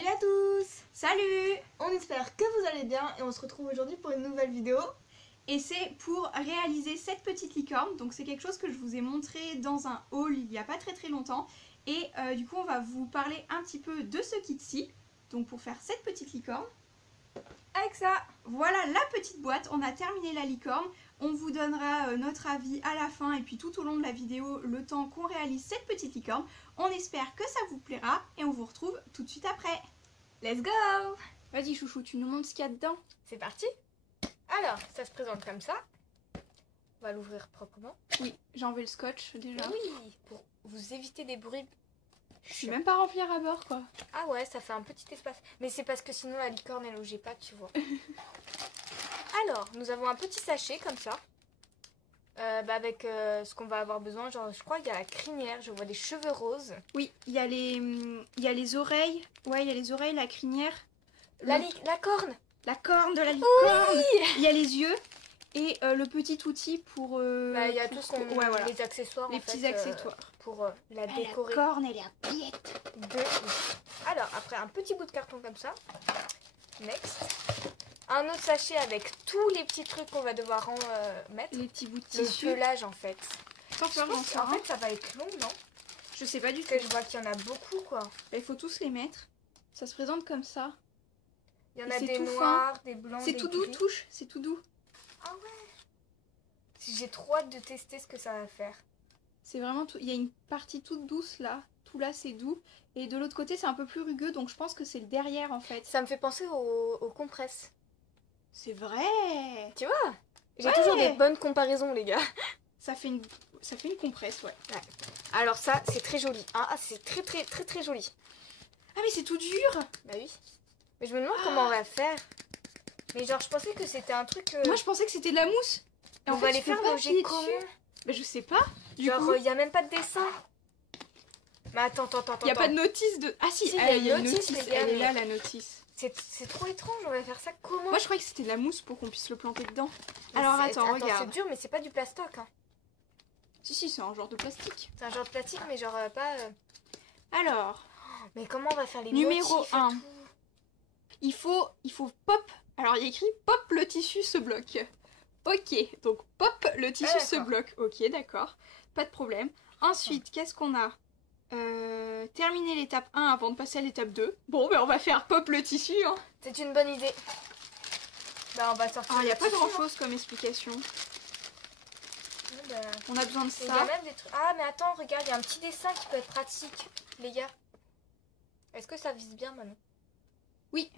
Salut à tous! Salut! On espère que vous allez bien et on se retrouve aujourd'hui pour une nouvelle vidéo. Et c'est pour réaliser cette petite licorne. Donc c'est quelque chose que je vous ai montré dans un haul il n'y a pas très longtemps. Et du coup on va vous parler un petit peu de ce kit-ci. Donc pour faire cette petite licorne. Avec ça, voilà la petite boîte. On a terminé la licorne. On vous donnera notre avis à la fin et puis tout au long de la vidéo le temps qu'on réalise cette petite licorne. On espère que ça vous plaira et on vous retrouve tout de suite après. Let's go! Vas-y chouchou, tu nous montres ce qu'il y a dedans. C'est parti! Alors, ça se présente comme ça. On va l'ouvrir proprement. Oui, j'ai enlevé le scotch déjà. Oui, pour vous éviter des bruits. Je suis même pas remplie à bord quoi. Ah ouais, ça fait un petit espace. Mais c'est parce que sinon la licorne elle logeait pas, tu vois. Alors, nous avons un petit sachet comme ça. Avec ce qu'on va avoir besoin. Genre, je crois qu'il y a la crinière, je vois des cheveux roses. Oui, il y a les oreilles. Ouais, il y a les oreilles, la crinière. La corne! La corne de la licorne. Oui, il y a les yeux. Et le petit outil pour... il y a tout voilà. les accessoires. Les petits accessoires. Pour la décorer. La corne, elle est à piète. Alors, après un petit bout de carton comme ça. Next. Un autre sachet avec tous les petits trucs qu'on va devoir mettre. Les petits bouts de Le tissu. pelage en fait. Sans faire En fait, ça va être long, non? Je sais pas du tout. Parce que je vois qu'il y en a beaucoup, quoi. Il faut tous les mettre. Ça se présente comme ça. Il y en a des noirs, des blancs, c'est tout doux, touche. C'est tout doux. Ah ouais. J'ai trop hâte de tester ce que ça va faire. C'est vraiment tout. Il y a une partie toute douce là. Tout là c'est doux. Et de l'autre côté c'est un peu plus rugueux. Donc je pense que c'est le derrière en fait. Ça me fait penser aux compresses. C'est vrai. Tu vois? J'ai toujours des bonnes comparaisons les gars. Ça fait une compresse, ouais. Alors ça c'est très joli. Ah c'est très joli. Ah mais c'est tout dur. Bah oui. Mais je me demande comment on va faire. Mais genre je pensais que c'était un truc... Moi je pensais que c'était de la mousse. Et on va les faire loger comment? Bah je sais pas. Genre il n'y a même pas de dessin. Mais attends. Il n'y a pas de notice de... Ah si, il y a une notice, elle est là la notice. C'est trop étrange, on va faire ça comment? Moi je croyais que c'était de la mousse pour qu'on puisse le planter dedans. Alors attends, regarde. C'est dur mais c'est pas du plastoc hein. Si, c'est un genre de plastique. C'est un genre de plastique mais genre pas... Alors... Mais comment on va faire les numéro 1. tout il faut pop. Alors il y a écrit pop le tissu se bloque. Ok, donc pop le tissu se bloque. Ok, d'accord, pas de problème. Ensuite, qu'est-ce qu'on a? Terminer l'étape 1 avant de passer à l'étape 2. Bon, ben on va faire pop le tissu. Hein. C'est une bonne idée. Bah on va sortir. Il n'y a pas grand chose comme explication. On a besoin de ça. Il y a même des trucs. Ah mais attends, regarde, il y a un petit dessin qui peut être pratique, les gars. Est-ce que ça vise bien Manon? Oui.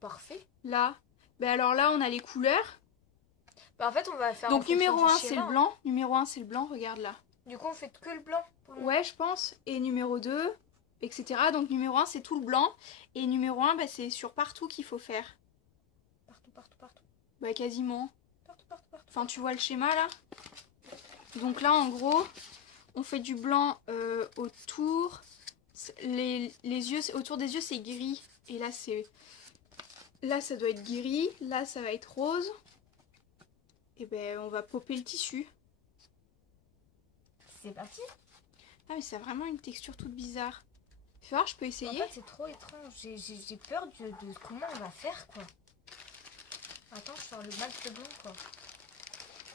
Parfait. Là. Ben alors là, on a les couleurs. Bah en fait, on va faire... Donc numéro 1, c'est le blanc. Numéro 1, c'est le blanc, regarde là. Du coup, on fait que le blanc. Ouais, je pense. Et numéro 2, etc. Donc numéro 1, c'est tout le blanc. Et numéro 1, bah, c'est sur partout qu'il faut faire. Partout. Bah quasiment. Partout. Enfin, tu vois le schéma là? Donc là, en gros, on fait du blanc autour. Les yeux, autour des yeux, c'est gris. Et là, c'est... Là, ça doit être gris. Là, ça va être rose. Et ben, on va popper le tissu. C'est parti. Ah, mais ça a vraiment une texture toute bizarre. Fais voir, je peux essayer. En fait, c'est trop étrange. J'ai peur de comment on va faire, quoi. Attends, je sors le masque blanc, quoi.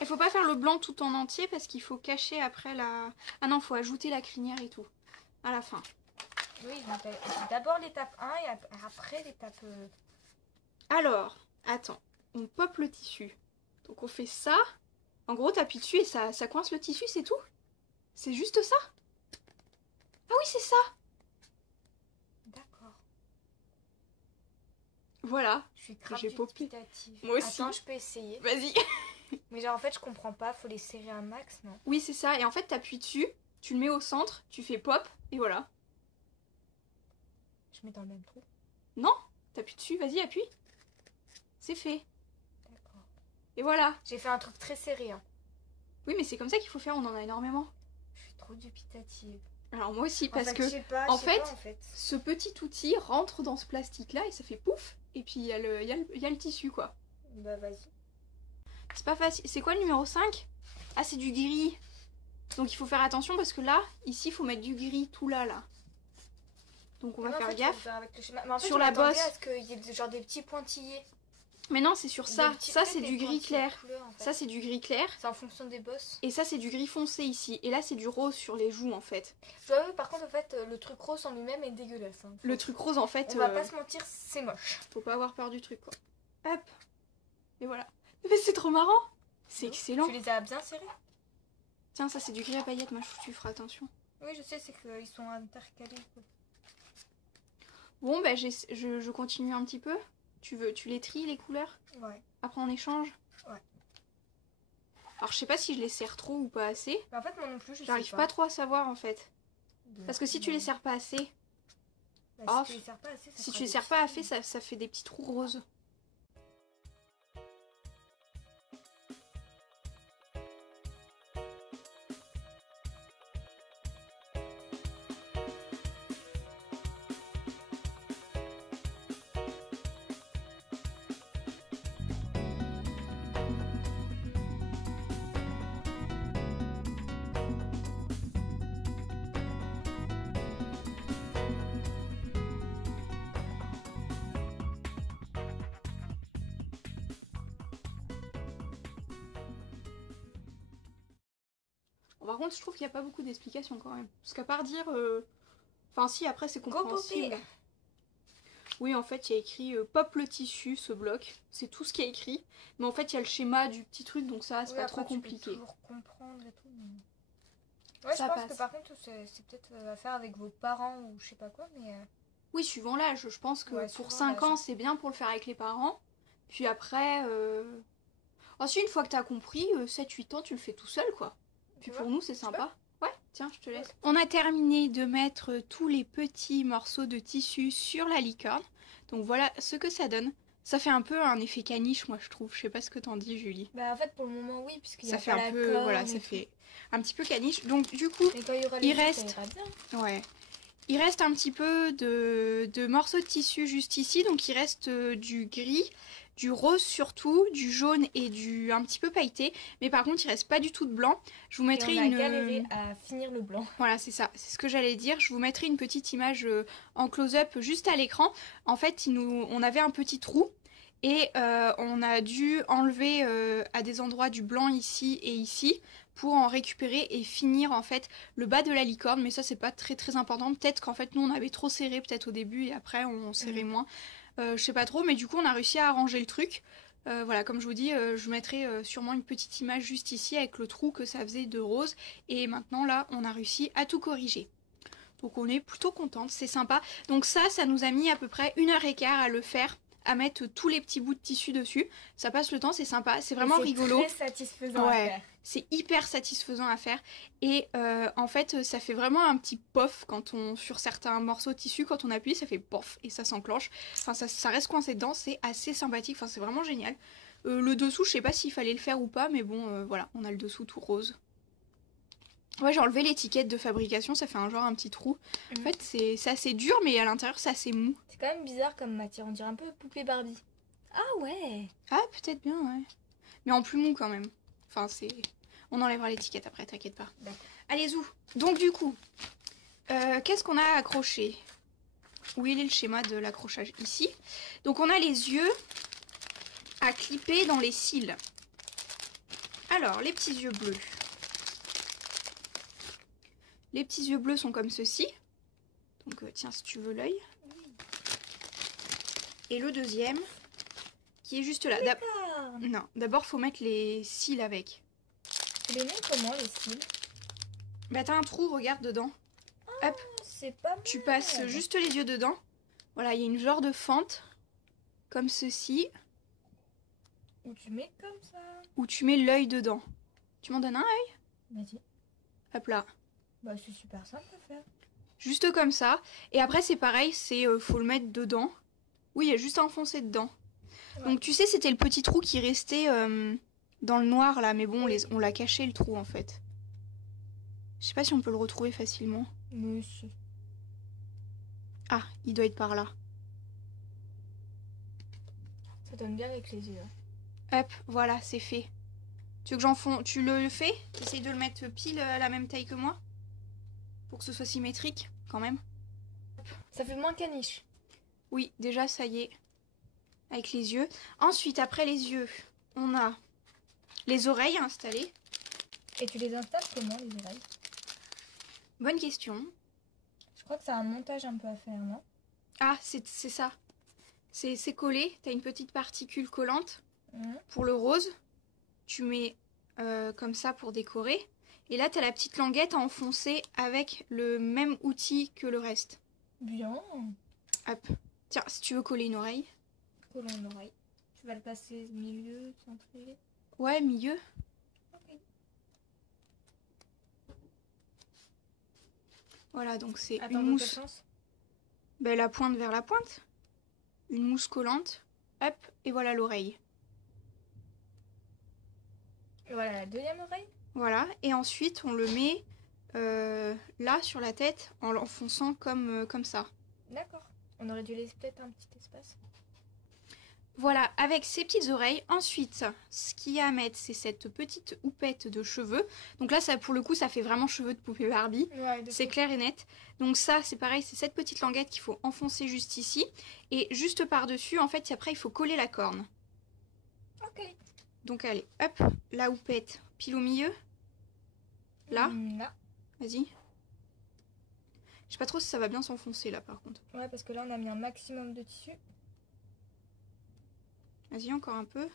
Il faut pas faire le blanc tout en entier parce qu'il faut cacher après la... Ah non, faut ajouter la crinière et tout. À la fin. Oui, c'est d'abord l'étape 1 et après l'étape... Alors, attends. On pop le tissu. Donc on fait ça. En gros, t'appuies dessus et ça coince le tissu, c'est tout? C'est juste ça? Ah oui, c'est ça! D'accord. Voilà. Je suis grave dubitative. Moi aussi. Attends, je peux essayer. Vas-y. Mais genre en fait, je comprends pas. Faut les serrer un max, non? Oui, c'est ça. Et en fait, t'appuies dessus, tu le mets au centre, tu fais pop, et voilà. Je mets dans le même trou? Non, t'appuies dessus, vas-y, appuie. C'est fait. D'accord. Et voilà. J'ai fait un truc très serré, hein. Oui, mais c'est comme ça qu'il faut faire, on en a énormément. Je suis trop dubitative. Alors moi aussi, parce que en fait, fait, ce petit outil rentre dans ce plastique-là et ça fait pouf. Et puis il y a le tissu, quoi. Bah vas-y. C'est pas facile. C'est quoi le numéro 5? Ah, c'est du gris. Donc il faut faire attention parce que là, ici, il faut mettre du gris tout là. Donc on va Non, en faire fait, gaffe. faut le faire avec le schéma. Mais en fait, Sur je la m'attendais bosse. à ce qu'il y ait genre des petits pointillés. Mais non, c'est sur ça. Des petits- Ça, peut-être c'est des du gris pointillés de clair. couleur, en fait. Ça, c'est du gris clair. C'est en fonction des bosses. Et ça, c'est du gris foncé ici. Et là, c'est du rose sur les joues, en fait. Je dois avouer, par contre, en fait, le truc rose en lui-même est dégueulasse. Hein. Le truc rose, en fait, On va pas se mentir, c'est moche. faut pas avoir peur du truc, quoi. Hop. Et voilà. Mais c'est trop marrant. C'est excellent. Tu les as bien serrés? Tiens, ça, c'est du gris à paillettes. Moi, tu feras attention. Oui, je sais, c'est qu'ils sont intercalés. Quoi. Bon, bah, je continue un petit peu. Tu les tries, les couleurs? Ouais. Après, on échange? Ouais. Alors, je sais pas si je les serre trop ou pas assez. Bah, en fait, moi non plus, je sais J'arrive pas trop à savoir, en fait. Parce que si tu les serres pas assez, Bah, si tu les serres pas assez, ça si fera tu les des serres petits pas trous. assez, ça fait des petits trous roses. Par contre, je trouve qu'il n'y a pas beaucoup d'explications quand même. Parce qu'à part dire... Enfin si, après c'est compréhensible. Oui, en fait, il y a écrit pop le tissu, ce bloc. C'est tout ce qu'il y a écrit. Mais en fait, il y a le schéma du petit truc, donc ça, c'est Oui, pas après, trop compliqué. Tu peux toujours comprendre et tout. Mais... Ouais, Ça je pense passe. que par contre, c'est peut-être à faire avec vos parents ou je sais pas quoi, mais... Oui, suivant l'âge. Je pense que Ouais, pour suivant 5 l'âge. ans, c'est bien pour le faire avec les parents. Puis après... Ensuite, une fois que t'as compris, 7-8 ans, tu le fais tout seul, quoi. Puis pour nous, c'est sympa. Ouais, tiens, je te laisse. On a terminé de mettre tous les petits morceaux de tissu sur la licorne. Donc voilà ce que ça donne. Ça fait un peu un effet caniche, moi, je trouve. Je sais pas ce que t'en dis, Julie. Bah en fait, pour le moment, oui, puisqu'il y a Ça fait pas un la peu... corne Voilà, et ça tout. fait un petit peu caniche. Donc du coup, Et quand il y aura il les jeux, reste- ça ira bien. ouais. Il reste un petit peu de morceaux de tissu juste ici. Donc il reste du gris, du rose surtout, du jaune et du un petit peu pailleté. Mais par contre, il reste pas du tout de blanc. Je vous mettrai Et on a une... galéré à finir le blanc. Voilà, c'est ça. C'est ce que j'allais dire. Je vous mettrai une petite image en close-up juste à l'écran. En fait, on avait un petit trou. Et on a dû enlever à des endroits du blanc ici et ici pour en récupérer et finir en fait le bas de la licorne. Mais ça, c'est pas très très important. Peut-être qu'en fait nous on avait trop serré peut-être au début et après on serrait moins. Je sais pas trop, mais du coup on a réussi à arranger le truc. Voilà, comme je vous dis, je mettrai sûrement une petite image juste ici avec le trou que ça faisait de rose. Et maintenant là, on a réussi à tout corriger. Donc on est plutôt contente, c'est sympa. Donc ça nous a mis à peu près 1h15 à le faire, à mettre tous les petits bouts de tissu dessus. Ça passe le temps, c'est sympa, c'est vraiment rigolo. C'est très satisfaisant à Ouais, faire. c'est hyper satisfaisant à faire. Et en fait, ça fait vraiment un petit pof quand sur certains morceaux de tissu, quand on appuie, ça fait pof et ça s'enclenche. Enfin, ça reste coincé dedans, c'est assez sympathique, enfin, c'est vraiment génial. Le dessous, je sais pas s'il fallait le faire ou pas, mais bon, voilà, on a le dessous tout rose. Ouais, j'ai enlevé l'étiquette de fabrication, ça fait un petit trou. En fait, c'est assez dur, mais à l'intérieur, c'est assez mou. C'est quand même bizarre comme matière, on dirait un peu poupée Barbie. Ah ouais. Ah, peut-être bien, ouais. Mais en plus mou quand même. Enfin, c'est... On enlèvera l'étiquette après, t'inquiète pas. D'accord. Allez, zou. Donc du coup, qu'est-ce qu'on a accroché? Où il est le schéma de l'accrochage? Ici. Donc on a les yeux à clipper dans les cils. Alors, les petits yeux bleus. Les petits yeux bleus sont comme ceci. Donc tiens, si tu veux l'œil. Et le deuxième, qui est juste là. Non, d'abord faut mettre les cils avec. Tu les mets comment les cils? Bah t'as un trou, regarde dedans. Hop, C'est pas mal. tu passes juste les yeux dedans. Voilà, il y a une genre de fente, comme ceci, Ou tu mets comme ça. où tu mets l'œil dedans. Tu m'en donnes un œil? Vas-y. Hop là. Bah c'est super simple à faire. Juste comme ça. Et après c'est pareil, faut le mettre dedans. Oui, il y a juste à enfoncer dedans. Ouais. Donc tu sais, c'était le petit trou qui restait dans le noir là, mais bon, on l'a caché le trou en fait. Je sais pas si on peut le retrouver facilement. Mais si. Ah, il doit être par là. Ça donne bien avec les yeux. Hein. Hop, voilà, c'est fait. Tu veux que j'en fonde? Tu le fais? Essaye de le mettre pile à la même taille que moi. Pour que ce soit symétrique, quand même. Hop. Ça fait moins caniche. Oui, déjà ça y est. Avec les yeux. Ensuite, après les yeux, on a les oreilles installées. Et tu les installes comment, les oreilles? Bonne question. Je crois que c'est un montage un peu à faire, non? Ah, c'est ça. C'est collé. T'as une petite particule collante. Mhm. Pour le rose, tu mets comme ça pour décorer. Et là, t'as la petite languette à enfoncer avec le même outil que le reste. Bien. Hop. Tiens, si tu veux coller une oreille. Collons une oreille. Tu vas le passer milieu, centré. Ouais, milieu. Ok. Voilà, donc c'est Attends, une dans quel mousse. sens? Ben, la pointe vers la pointe. Une mousse collante. Hop, et voilà l'oreille. Et voilà la deuxième oreille. Voilà, et ensuite on le met là sur la tête en l'enfonçant comme ça. D'accord. On aurait dû laisser peut-être un petit espace. Voilà, avec ces petites oreilles. Ensuite, ce qu'il y a à mettre, c'est cette petite houppette de cheveux. Donc là, ça, pour le coup, ça fait vraiment cheveux de poupée Barbie. Ouais, C'est clair et net. Donc ça, c'est pareil, c'est cette petite languette qu'il faut enfoncer juste ici. Et juste par-dessus, en fait, après, il faut coller la corne. Ok. Donc allez, hop, la houppette pile au milieu. Là, Là. vas-y. Je sais pas trop si ça va bien s'enfoncer là, par contre. Ouais, parce que là, on a mis un maximum de tissu. Vas-y, encore un peu.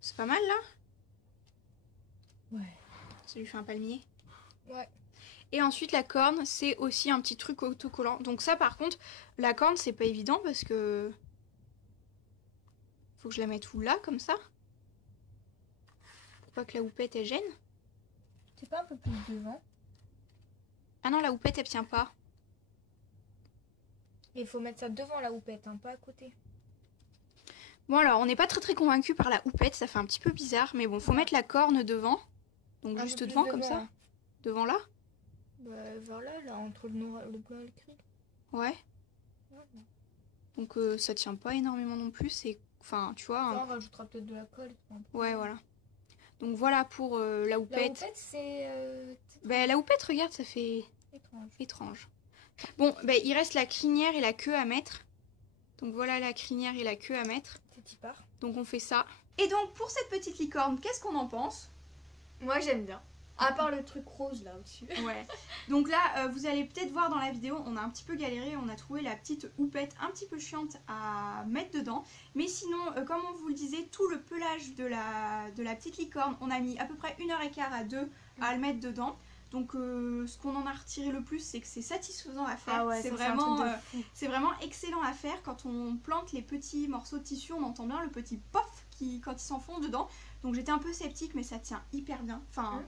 C'est pas mal là? Ouais. Ça lui fait un palmier. Ouais. Et ensuite la corne, c'est aussi un petit truc autocollant. Donc ça par contre, la corne c'est pas évident parce que... Faut que je la mette où là, comme ça? Pour pas que la houppette elle gêne. C'est pas un peu plus devant? Ah non, la houppette elle tient pas. Il faut mettre ça devant la houppette, hein, pas à côté. Bon alors, on n'est pas très convaincu par la houppette, ça fait un petit peu bizarre. Mais bon, faut mettre la corne devant. Donc Un juste peu plus devant comme ça. hein. Devant là? Bah, vers là, entre le noir, le blanc et le gris. Ouais. Ouais. Donc ça tient pas énormément non plus. C'est... Enfin, tu vois... Ça, on rajoutera peut-être de la colle. Ouais, voilà. Donc voilà pour la houppette. La houppette, c'est... Bah, la houppette, regarde, ça fait étrange. Bon, bah, il reste la crinière et la queue à mettre. Donc voilà la crinière et la queue à mettre. C'est y part. Donc on fait ça. Et donc pour cette petite licorne, qu'est-ce qu'on en pense? Moi, j'aime bien. À part le truc rose, là, au-dessus. Ouais. Donc là, vous allez peut-être voir dans la vidéo, on a un petit peu galéré, on a trouvé la petite houppette un petit peu chiante à mettre dedans. Mais sinon, comme on vous le disait, tout le pelage de la petite licorne, on a mis à peu près 1h15 à 2 à le mettre dedans. Donc ce qu'on en a retiré le plus, c'est que c'est satisfaisant à faire. Ah ouais, c'est vraiment excellent à faire. Quand on plante les petits morceaux de tissu, on entend bien le petit pof quand ils s'enfoncent dedans. Donc j'étais un peu sceptique, mais ça tient hyper bien. Enfin...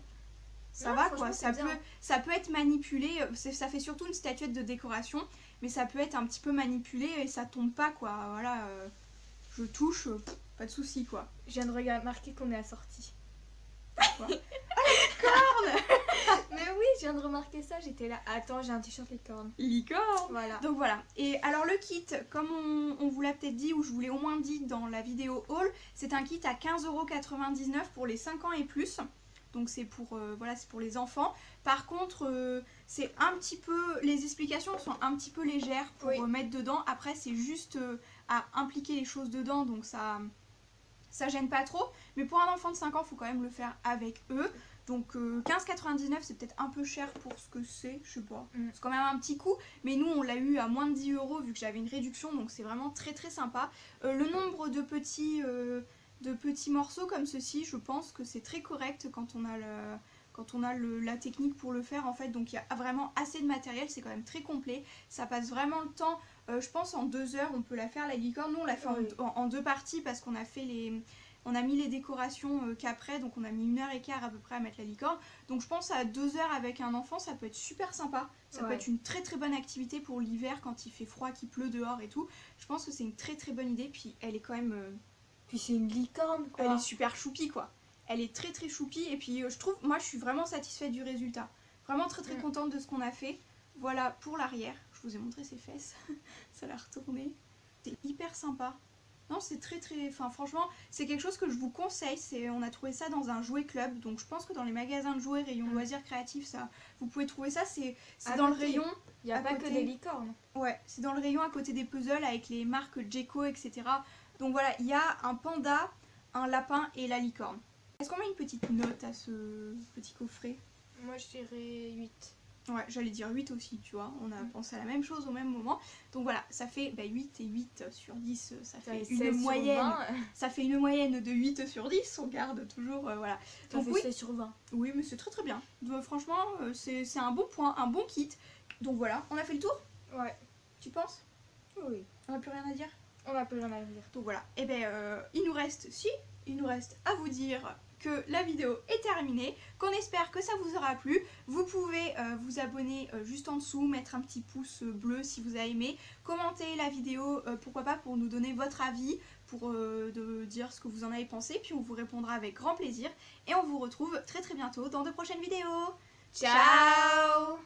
Ça va quoi, ça peut être manipulé, ça fait surtout une statuette de décoration, mais ça peut être un petit peu manipulé et ça tombe pas quoi, voilà, je touche, pas de soucis quoi. Je viens de remarquer qu'on est assorti. Quoi. Mais oui, je viens de remarquer ça, j'étais là. Attends, j'ai un t-shirt licorne. Licorne. Voilà. Donc voilà, et alors le kit, comme on vous l'a peut-être dit, ou je vous l'ai au moins dit dans la vidéo haul, c'est un kit à 15,99 € pour les 5 ans et plus. Donc c'est pour, voilà, c'est pour les enfants. Par contre, c'est un petit peu... Les explications sont un petit peu légères pour mettre dedans. Après, c'est juste à impliquer les choses dedans. Donc ça gêne pas trop. Mais pour un enfant de 5 ans, il faut quand même le faire avec eux. Donc 15,99 €, c'est peut-être un peu cher pour ce que c'est. Je sais pas. C'est quand même un petit coup. Mais nous, on l'a eu à moins de 10 € vu que j'avais une réduction. Donc c'est vraiment très sympa. Le nombre de petits morceaux comme ceci, je pense que c'est très correct quand on a la technique pour le faire en fait. Donc il y a vraiment assez de matériel, c'est quand même très complet, ça passe vraiment le temps. Je pense en 2 heures on peut la faire la licorne. Nous on l'a fait en 2 parties parce qu'on a fait on a mis les décorations qu'après, donc on a mis 1h15 à peu près à mettre la licorne. Donc je pense à 2 heures avec un enfant ça peut être super sympa, ça peut être une très bonne activité pour l'hiver quand il fait froid, qu'il pleut dehors et tout. Je pense que c'est une très bonne idée, puis elle est quand même... Puis c'est une licorne quoi. Elle est super choupie quoi. Elle est très choupie et puis je trouve, moi je suis vraiment satisfaite du résultat. Vraiment très contente de ce qu'on a fait. Voilà pour l'arrière. Je vous ai montré ses fesses. Ça l'a retourné. C'est hyper sympa. Non, c'est très très... Enfin franchement, c'est quelque chose que je vous conseille. On a trouvé ça dans un jouet club. Donc je pense que dans les magasins de jouets, rayon loisirs créatifs, ça, vous pouvez trouver ça. C'est dans le rayon... Il n'y a pas que des licornes. Ouais, c'est dans le rayon à côté des puzzles avec les marques Gecko, etc. Donc voilà, il y a un panda, un lapin et la licorne. Est-ce qu'on met une petite note à ce petit coffret? Moi je dirais 8. Ouais, j'allais dire 8 aussi, tu vois. On a pensé à la même chose au même moment. Donc voilà, ça fait 8 et 8 sur 10, ça fait une moyenne. Ça fait une moyenne de 8 sur 10, on garde toujours, voilà. Ça fait 16 sur 20. Oui, mais c'est très très bien. Franchement, c'est un bon point, un bon kit. Donc voilà, on a fait le tour? Ouais. Tu penses? Oui. On n'a plus rien à dire? On n'a plus rien à dire. Donc voilà, et il nous reste à vous dire que la vidéo est terminée, qu'on espère que ça vous aura plu. Vous pouvez vous abonner juste en dessous, mettre un petit pouce bleu si vous avez aimé, commenter la vidéo, pourquoi pas pour nous donner votre avis, pour de dire ce que vous en avez pensé, puis on vous répondra avec grand plaisir. Et on vous retrouve très très bientôt dans de prochaines vidéos. Ciao.